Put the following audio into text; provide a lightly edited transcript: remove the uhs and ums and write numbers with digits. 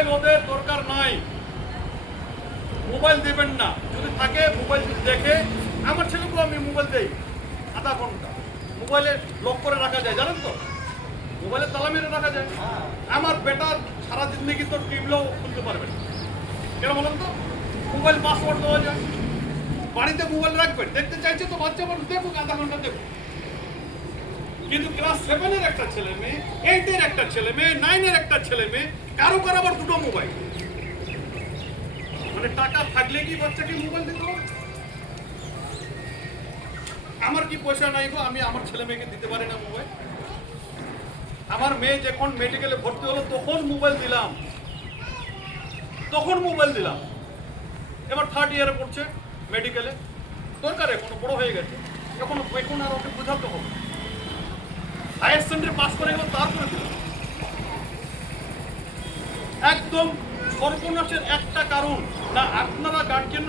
Mobile ওদের দরকার নাই, মোবাইল দেবেন না। যদি থাকে মোবাইল দেখে, আমার ছেলেকেও আমি মোবাইল দেই আধা ঘন্টা, মোবাইলে লক করে রাখা যায়, জানেন তো, মোবাইলে তালা মেরে রাখা যায়। আমার বেটার সারা জিন্দগি তো টিপলেও খুলতে পারবে না, কেন বলেন তো? মোবাইল পাসওয়ার্ড দেওয়া যায়। বাড়িতে মোবাইল রাখবেন, দেখতে চাইছে তো বাচ্চা মানুষ দেখুক, আধা ঘন্টা দেখুক। কিন্তু ক্লাস 7-এর একটা ছেলে মেয়ে, 8-এর একটা ছেলে মেয়ে, 9-এর একটা ছেলে মেয়ে, কারো আবার দুটো মোবাইল। মানে টাকা থাকলে কি বাচ্চাকে মোবাইল দিতে হবে? আমার কি পয়সা নাই গো, আমি আমার ছেলে মেয়েকে দিতে পারি না মোবাইল? আমার মেয়ে যখন মেডিকেলে ভর্তি হলো তখন মোবাইল দিলাম, এবার 3rd ইয়ারে পড়ছে মেডিকেলে, দরকার এখন বড় হয়ে গেছে, এখন আর ওকে বোঝাতে হবে। হায়ার সেকেন্ডারি পাস করে গেল, তারপরে দিলাম। একদম সর্বনাশের একটা কারণ না, আপনারা গার্জিয়ান